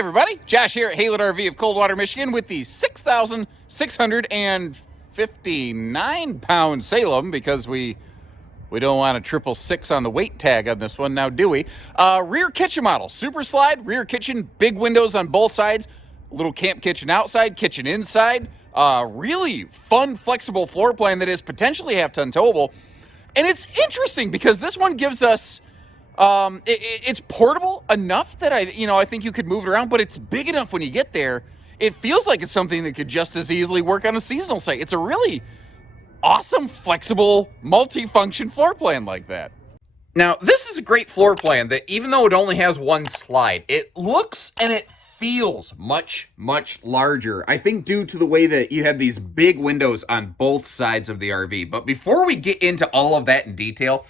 everybody, Josh here at Haylett RV of Coldwater, Michigan with the 6,659 pound Salem, because we don't want a 666 on the weight tag on this one now, do we? Rear kitchen model, super slide, rear kitchen, big windows on both sides, little camp kitchen outside, kitchen inside, really fun, flexible floor plan that is potentially half-ton towable. And it's interesting because this one gives us it's portable enough that I think you could move it around, but it's big enough when you get there. It feels like it's something that could just as easily work on a seasonal site. It's a really awesome, flexible, multi-function floor plan like that. Now, this is a great floor plan that even though it only has one slide, it looks and it feels much, much larger. I think due to the way that you have these big windows on both sides of the RV. But before we get into all of that in detail,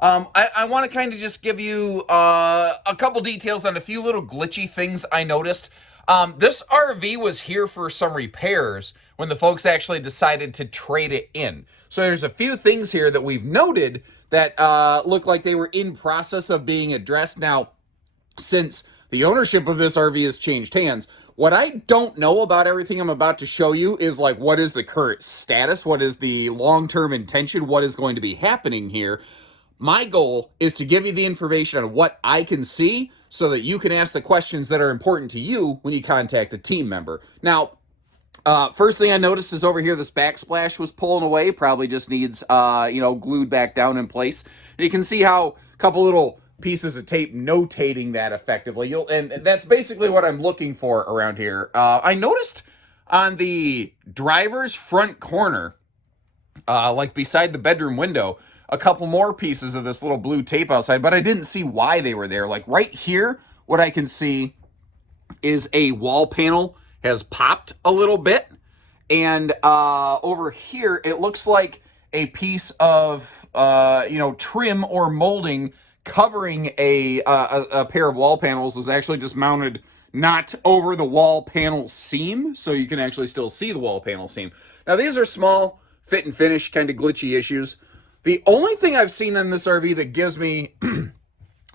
I want to kind of just give you a couple details on a few little glitchy things I noticed. This RV was here for some repairs when the folks actually decided to trade it in. So there's a few things here that we've noted that look like they were in process of being addressed. Now, since the ownership of this RV has changed hands, what I don't know about everything I'm about to show you is like, what is the current status? What is the long-term intention? What is going to be happening here? My goal is to give you the information on what I can see so that you can ask the questions that are important to you when you contact a team member. Now, first thing I noticed is over here, this backsplash was pulling away. Probably just needs, glued back down in place. And you can see how a couple little pieces of tape notating that effectively. And that's basically what I'm looking for around here. I noticed on the driver's front corner, like beside the bedroom window, a couple more pieces of this little blue tape outside, but I didn't see why they were there. Like right here, what I can see is a wall panel has popped a little bit. And over here, it looks like a piece of, trim or molding covering a pair of wall panels was actually just mounted not over the wall panel seam, so you can actually still see the wall panel seam. Now, these are small fit and finish kind of glitchy issues. The only thing I've seen in this RV that gives me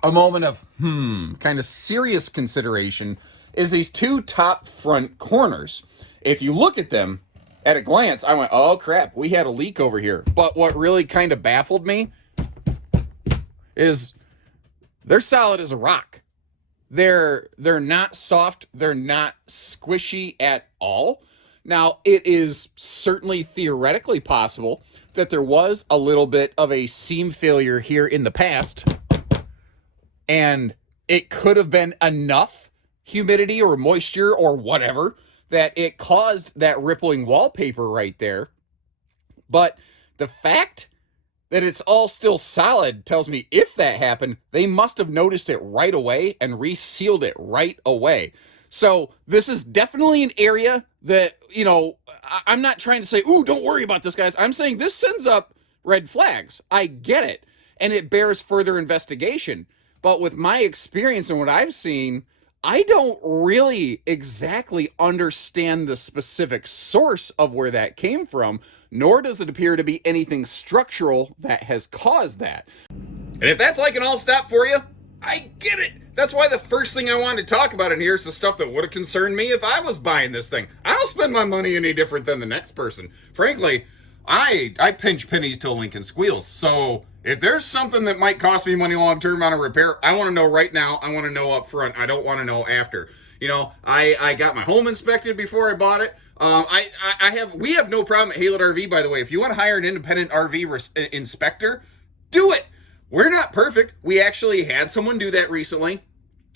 a moment of, kind of serious consideration is these two top front corners. If you look at them at a glance, I went, oh crap, we had a leak over here. But what really kind of baffled me is they're solid as a rock. They're not soft. They're not squishy at all. Now, it is certainly theoretically possible that there was a little bit of a seam failure here in the past, and it could have been enough humidity or moisture or whatever that it caused that rippling wallpaper right there. But the fact that it's all still solid tells me if that happened, they must have noticed it right away and resealed it right away. So this is definitely an area that, I'm not trying to say, ooh, don't worry about this, guys. I'm saying this sends up red flags. I get it. And it bears further investigation. But with my experience and what I've seen, I don't really exactly understand the specific source of where that came from, nor does it appear to be anything structural that has caused that. And if that's like an all stop for you, I get it. That's why the first thing I wanted to talk about in here is the stuff that would have concerned me if I was buying this thing. I don't spend my money any different than the next person. Frankly, I pinch pennies till Lincoln squeals. So if there's something that might cost me money long-term on a repair, I want to know right now. I want to know up front. I don't want to know after. I got my home inspected before I bought it. We have no problem at Haylett RV, by the way. If you want to hire an independent RV inspector, do it. We're not perfect. We actually had someone do that recently.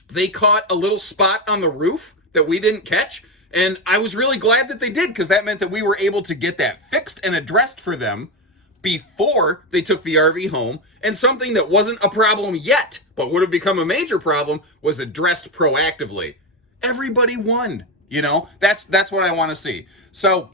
They caught a little spot on the roof that we didn't catch, and I was really glad that they did, because that meant that we were able to get that fixed and addressed for them before they took the RV home, and something that wasn't a problem yet, but would have become a major problem, was addressed proactively. Everybody won, That's what I want to see. So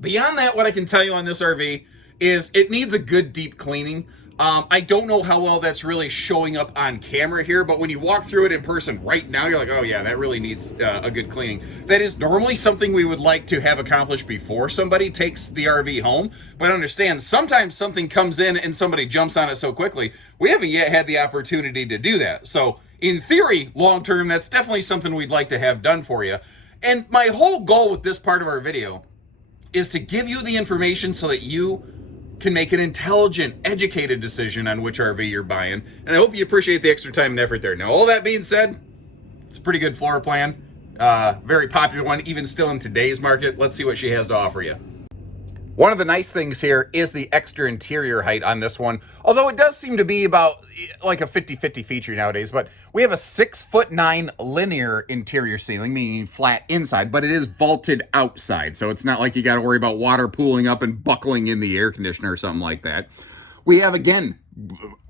beyond that, what I can tell you on this RV is it needs a good deep cleaning. I don't know how well that's really showing up on camera here, but when you walk through it in person right now, you're like, oh yeah, that really needs a good cleaning. That is normally something we would like to have accomplished before somebody takes the RV home, but understand, sometimes something comes in and somebody jumps on it so quickly, we haven't yet had the opportunity to do that. So in theory, long term, that's definitely something we'd like to have done for you. And my whole goal with this part of our video is to give you the information so that you can make an intelligent, educated decision on which RV you're buying. And I hope you appreciate the extra time and effort there. Now, all that being said, it's a pretty good floor plan. Very popular one, even still in today's market. Let's see what she has to offer you. One of the nice things here is the extra interior height on this one, although it does seem to be about like a 50-50 feature nowadays, but we have a 6'9" linear interior ceiling, meaning flat inside, but it is vaulted outside, so it's not like you got to worry about water pooling up and buckling in the air conditioner or something like that. We have, again,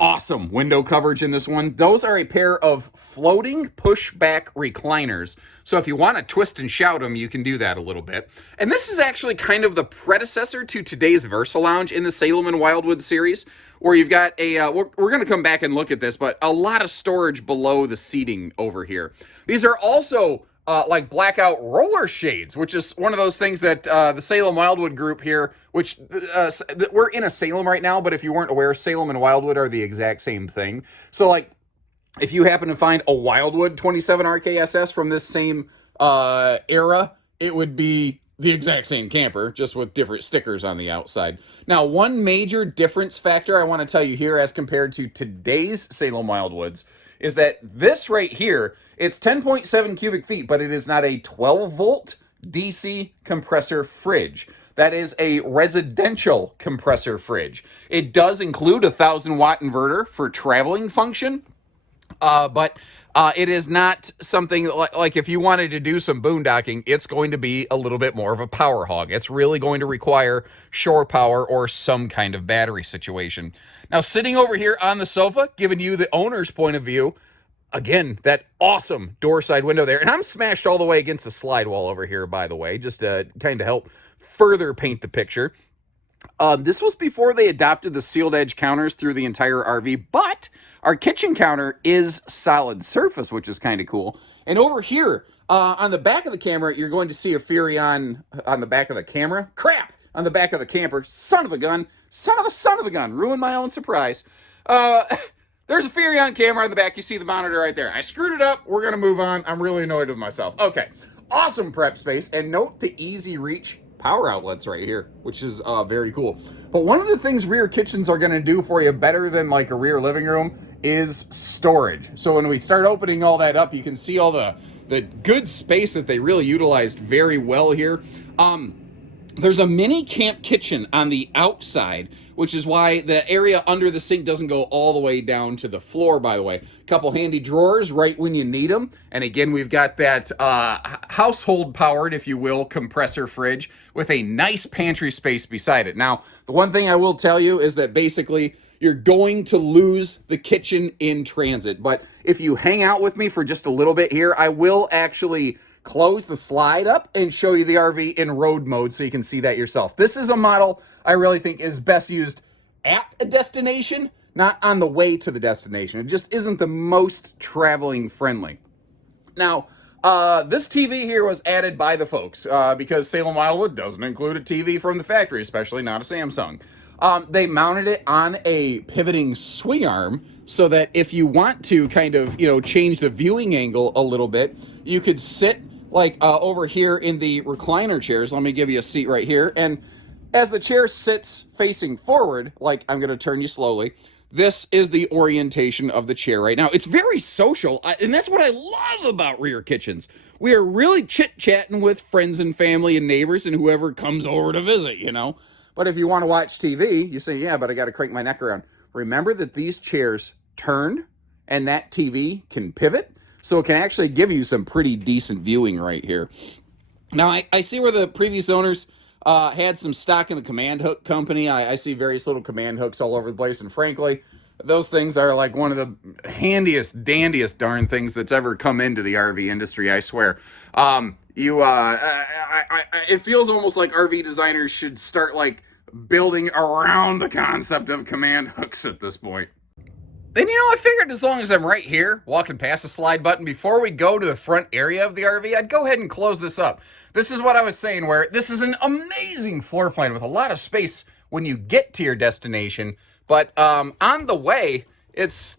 awesome window coverage in this one. Those are a pair of floating pushback recliners. So if you want to twist and shout them, you can do that a little bit. And this is actually kind of the predecessor to today's Versa Lounge in the Salem and Wildwood series, where you've got a, we're going to come back and look at this, but a lot of storage below the seating over here. These are also like blackout roller shades, which is one of those things that the Salem Wildwood group here, which we're in a Salem right now, but if you weren't aware, Salem and Wildwood are the exact same thing. So like, if you happen to find a Wildwood 27RKSS from this same era, it would be the exact same camper, just with different stickers on the outside. Now, one major difference factor I want to tell you here as compared to today's Salem Wildwoods is that this right here, it's 10.7 cubic feet, but it is not a 12-volt DC compressor fridge. That is a residential compressor fridge. It does include a 1,000-watt inverter for traveling function, but it is not something like if you wanted to do some boondocking, it's going to be a little bit more of a power hog. It's really going to require shore power or some kind of battery situation. Now, sitting over here on the sofa, giving you the owner's point of view, again, that awesome door side window there. And I'm smashed all the way against the slide wall over here, by the way, just to kind of help further paint the picture. This was before they adopted the sealed edge counters through the entire RV, but our kitchen counter is solid surface, which is kind of cool. And over here, on the back of the camera, you're going to see a Furrion on the back of the camera. Crap! On the back of the camper. Son of a gun. Son of a gun. Ruined my own surprise. There's a Furrion camera on the back. You see the monitor right there. I screwed it up. We're going to move on. I'm really annoyed with myself. Okay. Awesome prep space. And note the easy reach power outlets right here, which is very cool. But one of the things rear kitchens are going to do for you better than like a rear living room is storage. So when we start opening all that up, you can see all the good space that they really utilized very well here. There's a mini camp kitchen on the outside, which is why the area under the sink doesn't go all the way down to the floor, by the way. A couple handy drawers right when you need them. And again, we've got that household powered, if you will, compressor fridge with a nice pantry space beside it. Now, the one thing I will tell you is that basically you're going to lose the kitchen in transit. But if you hang out with me for just a little bit here, I will actually close the slide up and show you the RV in road mode so you can see that yourself. This is a model I really think is best used at a destination, not on the way to the destination. It just isn't the most traveling friendly. Now, this TV here was added by the folks because Salem Wildwood doesn't include a TV from the factory, especially not a Samsung. They mounted it on a pivoting swing arm so that if you want to kind of, change the viewing angle a little bit, you could sit like over here in the recliner chairs. Let me give you a seat right here. And as the chair sits facing forward, like I'm going to turn you slowly, this is the orientation of the chair right now. It's very social, and that's what I love about rear kitchens. We are really chit-chatting with friends and family and neighbors and whoever comes over to visit, But if you want to watch TV, you say, yeah, but I got to crank my neck around. Remember that these chairs turn and that TV can pivot. So it can actually give you some pretty decent viewing right here. Now, I see where the previous owners had some stock in the command hook company. I see various little command hooks all over the place. And frankly, those things are like one of the handiest, dandiest darn things that's ever come into the RV industry, I swear. It feels almost like RV designers should start like building around the concept of command hooks at this point. Then, I figured as long as I'm right here, walking past the slide button, before we go to the front area of the RV, I'd go ahead and close this up. This is what I was saying, where this is an amazing floor plan with a lot of space when you get to your destination. But on the way, it's,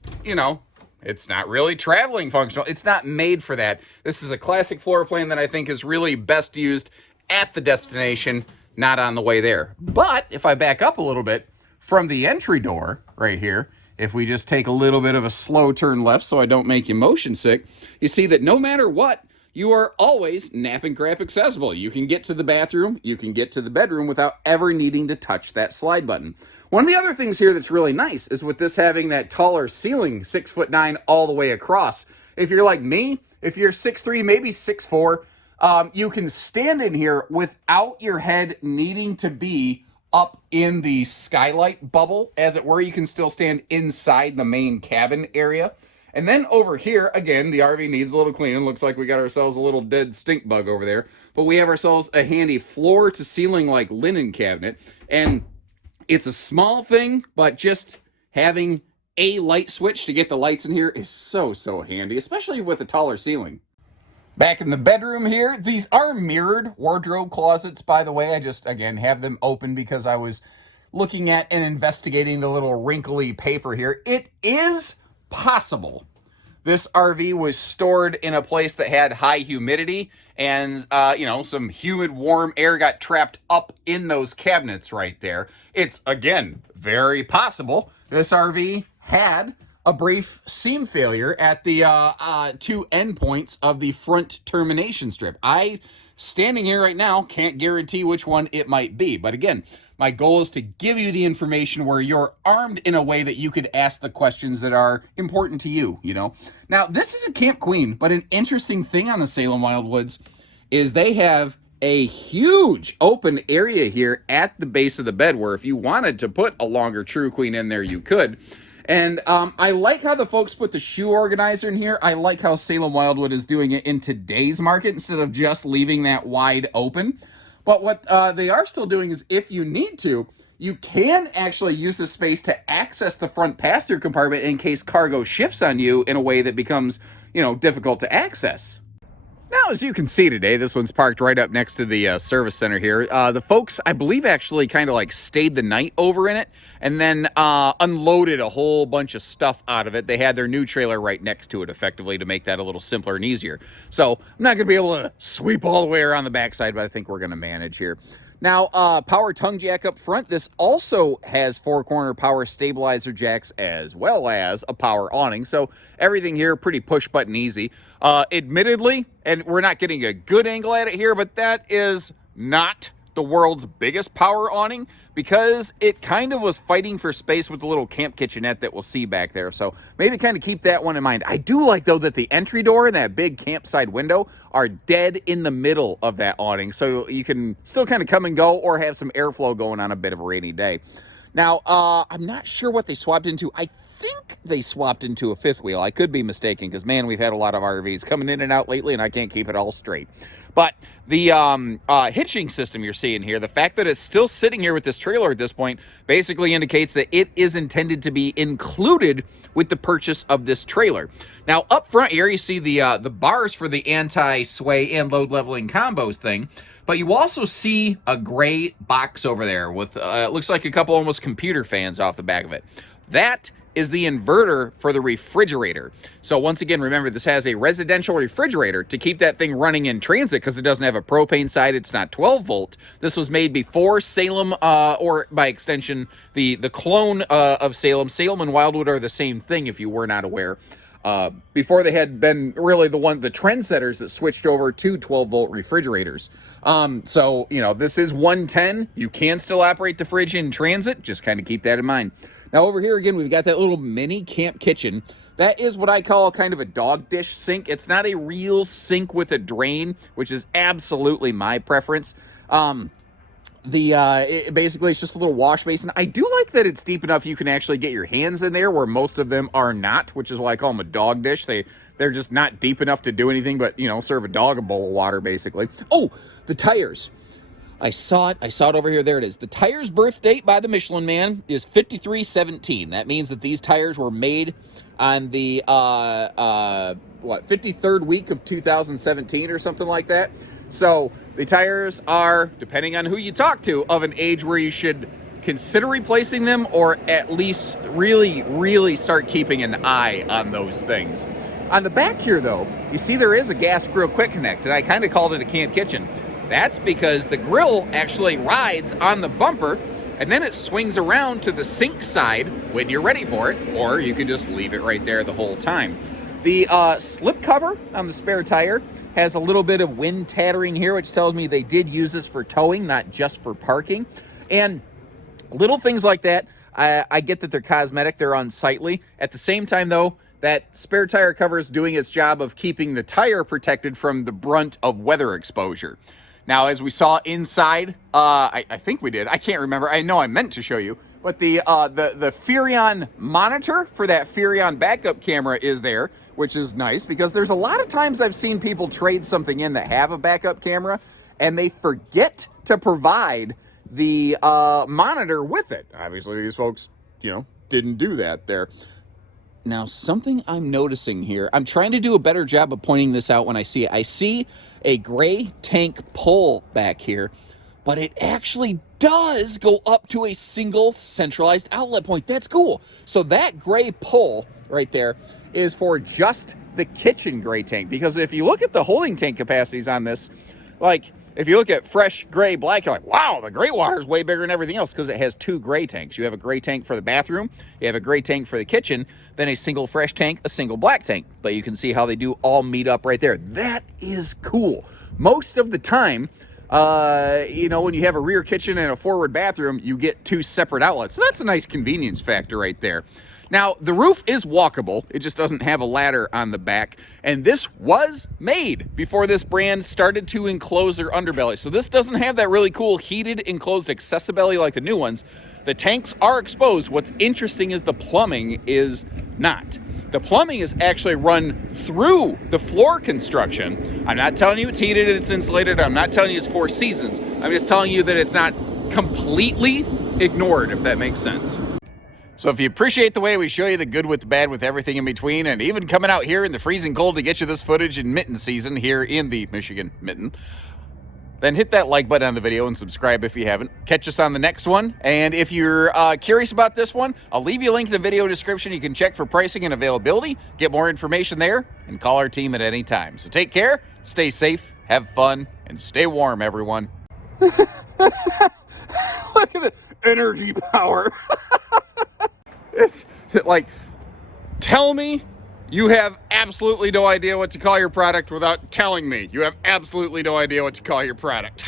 It's not really traveling functional. It's not made for that. This is a classic floor plan that I think is really best used at the destination, not on the way there. But if I back up a little bit from the entry door right here, if we just take a little bit of a slow turn left so I don't make you motion sick, you see that no matter what, you are always nap and crap accessible. You can get to the bathroom, you can get to the bedroom without ever needing to touch that slide button. One of the other things here that's really nice is with this having that taller ceiling, 6'9" all the way across. If you're like me, if you're 6'3", maybe 6'4", you can stand in here without your head needing to be up in the skylight bubble, as it were. You can still stand inside the main cabin area. And then over here, again, the RV needs a little cleaning. Looks like we got ourselves a little dead stink bug over there. But we have ourselves a handy floor-to-ceiling like linen cabinet. And it's a small thing, but just having a light switch to get the lights in here is so, so handy, especially with a taller ceiling. Back in the bedroom here, these are mirrored wardrobe closets, by the way. I just, again, have them open because I was looking at and investigating the little wrinkly paper here. It is possible this RV was stored in a place that had high humidity and, some humid, warm air got trapped up in those cabinets right there. It's, again, very possible this RV had a brief seam failure at the two endpoints of the front termination strip. Standing here right now, can't guarantee which one it might be. But again, my goal is to give you the information where you're armed in a way that you could ask the questions that are important to you, Now, this is a Camp Queen, but an interesting thing on the Salem Wildwoods is they have a huge open area here at the base of the bed where if you wanted to put a longer True Queen in there, you could. And I like how the folks put the shoe organizer in here. I like how Salem Wildwood is doing it in today's market instead of just leaving that wide open. But what they are still doing is if you need to, you can actually use the space to access the front passenger compartment in case cargo shifts on you in a way that becomes, difficult to access. Now, as you can see today, this one's parked right up next to the service center here. The folks, I believe, actually kind of like stayed the night over in it and then unloaded a whole bunch of stuff out of it. They had their new trailer right next to it, effectively, to make that a little simpler and easier. So I'm not going to be able to sweep all the way around the backside, but I think we're going to manage here. Now, power tongue jack up front. This also has four-corner power stabilizer jacks as well as a power awning. So everything here pretty push-button easy. Admittedly, and we're not getting a good angle at it here, but that is not the world's biggest power awning because it kind of was fighting for space with the little camp kitchenette that we'll see back there. So maybe kind of keep that one in mind. I do like, though, that the entry door and that big campside window are dead in the middle of that awning. So you can still kind of come and go or have some airflow going on a bit of a rainy day. Now, I'm not sure what they swapped into. I think they swapped into a fifth wheel. I could be mistaken because, man, we've had a lot of RVs coming in and out lately, and I can't keep it all straight. But the hitching system you're seeing here, the fact that it's still sitting here with this trailer at this point basically indicates that it is intended to be included with the purchase of this trailer. Now, up front here, you see the bars for the anti-sway and load leveling combos thing. But you also see a gray box over there with, it looks like a couple almost computer fans off the back of it. That is the inverter for the refrigerator. So once again, remember, this has a residential refrigerator to keep that thing running in transit because it doesn't have a propane side. It's not 12 volt. This was made before Salem, or by extension, the clone of Salem. Salem and Wildwood are the same thing if you were not aware. Before they had been really the trendsetters that switched over to 12-volt refrigerators. So, this is 110. You can still operate the fridge in transit. Just kind of keep that in mind. Now, over here, again, we've got that little mini camp kitchen. That is what I call kind of a dog dish sink. It's not a real sink with a drain, which is absolutely my preference. Basically, it's just a little wash basin. I do like that it's deep enough you can actually get your hands in there, where most of them are not, which is why I call them a dog dish. They're just not deep enough to do anything but, serve a dog a bowl of water, basically. Oh, the tires. I saw it over here. There it is. The tire's birth date by the Michelin Man is 5317. That means that these tires were made on the 53rd week of 2017 or something like that. So the tires are, depending on who you talk to, of an age where you should consider replacing them, or at least really start keeping an eye on those things. On the back here though, you see there is a gas grill quick connect, and I kind of called it a camp kitchen. That's because the grill actually rides on the bumper, and then it swings around to the sink side when you're ready for it, or you can just leave it right there the whole time. The slip cover on the spare tire has a little bit of wind tattering here, which tells me they did use this for towing, not just for parking. And little things like that, I get that they're cosmetic, they're unsightly. At the same time though, that spare tire cover is doing its job of keeping the tire protected from the brunt of weather exposure. Now, as we saw inside, I think we did, I can't remember, I know I meant to show you, but the Furrion monitor for that Furrion backup camera is there, which is nice because there's a lot of times I've seen people trade something in that have a backup camera and they forget to provide the monitor with it. Obviously, these folks, didn't do that there. Now, something I'm noticing here, I'm trying to do a better job of pointing this out when I see it. I see a gray tank pole back here, but it actually does go up to a single centralized outlet point. That's cool. So that gray pole right there is for just the kitchen gray tank, because if you look at the holding tank capacities on this, like if you look at fresh gray black, you're like, wow, the gray water is way bigger than everything else, because it has two gray tanks. You have a gray tank for the bathroom, you have a gray tank for the kitchen, then a single fresh tank, a single black tank. But you can see how they do all meet up right there. That is cool. Most of the time, when you have a rear kitchen and a forward bathroom, you get two separate outlets. So that's a nice convenience factor right there. Now, the roof is walkable. It just doesn't have a ladder on the back. And this was made before this brand started to enclose their underbelly. So this doesn't have that really cool heated enclosed accessibility like the new ones. The tanks are exposed. What's interesting is the plumbing is not. The plumbing is actually run through the floor construction. I'm not telling you it's heated and it's insulated. I'm not telling you it's 4 seasons. I'm just telling you that it's not completely ignored, if that makes sense. So if you appreciate the way we show you the good with the bad with everything in between, and even coming out here in the freezing cold to get you this footage in mitten season here in the Michigan mitten, then hit that like button on the video and subscribe if you haven't. Catch us on the next one. And if you're curious about this one, I'll leave you a link in the video description. You can check for pricing and availability, get more information there, and call our team at any time. So take care, stay safe, have fun, and stay warm, everyone. Look at the energy power. It's like, tell me you have absolutely no idea what to call your product without telling me you have absolutely no idea what to call your product.